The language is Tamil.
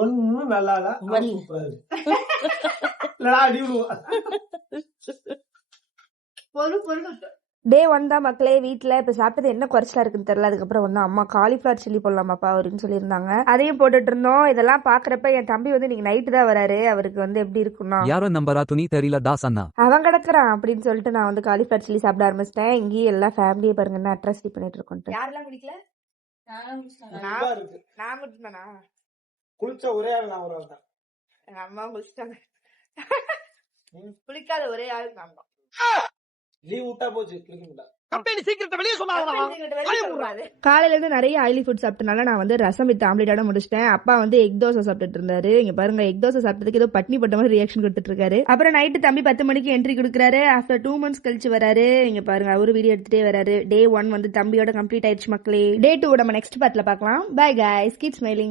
ஒண்ணும் நல்லா இல்ல, சூப்பரா இருக்கு. இல்லடா அடி விடுவோம். டே 1 தான் மக்களே. வீட்டில் இப்போ சாப்பிட்டது என்ன குறைச்சலா இருக்குன்னு தெரியல. அதுக்கப்புறம் வந்து அம்மா காலிஃப்ளவர் சில்லி போடலாமாப்பா அப்படின்னு சொல்லியிருந்தாங்க. அதையும் போட்டுட்டு இருந்தோம். இதெல்லாம் பாக்குறப்ப என் தம்பி வந்து நீங்க நைட்டு தான் வராரு. அவருக்கு வந்து எப்படி இருக்கும்னா யாரோ நம்பரா துணி தெரியல தாஸ் அண்ணா அவன் கிடக்குறான் அப்படின்னு சொல்லிட்டு நான் வந்து காலிஃப்ளவர் சில்லி சாப்பிட ஆரம்பிச்சிட்டேன். இங்கேயும் எல்லா ஃபேமிலியை பாருங்க என்ன அட்ராசிட்டி பண்ணிட்டு இருக்கோம். யாரெல்லாம் குடிக்கல? நல்லா இருக்கு. நான் குடிச்சேனா? குளிச்ச ஒரே ஆள் நான் ஒரு ஆள் தான். எங்க அம்மா குளிச்சிட்டாங்க. குளிக்காத ஒரே ஆள் நான் தான். லீவ் விட்டா போச்சு, குளிக்க முடியாது. காலையில இருந்து நிறைய ஆயிலி ஃபுட் சாப்பிட்டனால நான் வந்து ரசம் வித் ஆம்லேட்டோட முடிச்சிட்டேன். அப்பா வந்து எக் தோசை சாப்பிட்டுட்டு இருந்தாரு. இங்க பாருங்க, எக் தோசை சாப்பிட்டதுக்கு ஏதோ பட்னி பட்ட மாதிரி ரியாக்ஷன் கொடுத்துட்டு இருக்காரு. அப்புறம் நைட்டு தம்பி 10 மணிக்கு என்ட்ரி கொடுக்குறாரு. ஆஃப்டர் 2 months கழிச்சு வராரு. இங்க பாருங்க, அவரு வீடியோ எடுத்துட்டே வராரு. டே 1 வந்து தம்பியோட கம்ப்ளீட் ஆயிடுச்சு மக்களே. டே 2 நம்ம நெக்ஸ்ட் பார்ட்ல பார்க்கலாம். Bye guys, keep smiling.